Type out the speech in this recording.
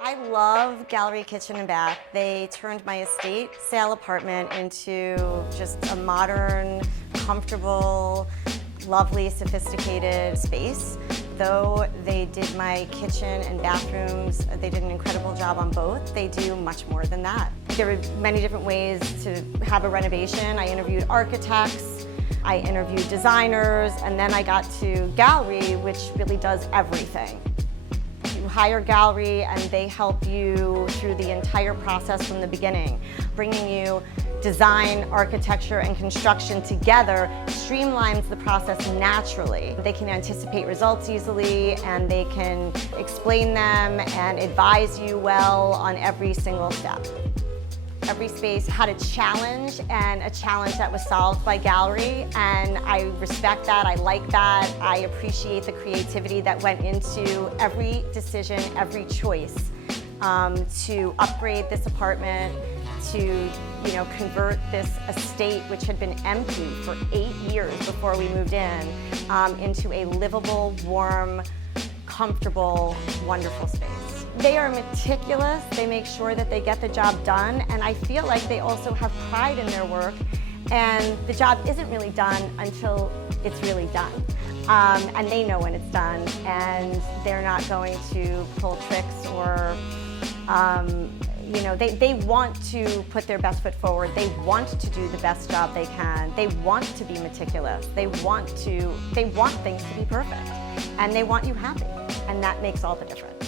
I love Gallery Kitchen and Bath. They turned my estate sale apartment into just a modern, comfortable, lovely, sophisticated space. Though they did my kitchen and bathrooms, they did an incredible job on both. They do much more than that. There were many different ways to have a renovation. I interviewed architects, I interviewed designers, and then I got to Gallery, which really does everything. You hire Gallery and they help you through the entire process from the beginning, bringing you design, architecture, and construction together streamlines the process naturally. They can anticipate results easily and they can explain them and advise you well on every single step. Every space had a challenge, and a challenge that was solved by Gallery, and I respect that, I like that, I appreciate the creativity that went into every decision, every choice to upgrade this apartment, to convert this estate, which had been empty for 8 years before we moved in, into a livable, warm, comfortable, wonderful space. They are meticulous, they make sure that they get the job done, and I feel like they also have pride in their work, and the job isn't really done until it's really done. And they know when it's done, and they're not going to pull tricks or they want to put their best foot forward. They want to do the best job they can. They want to be meticulous. They want things to be perfect, and they want you happy, and that makes all the difference.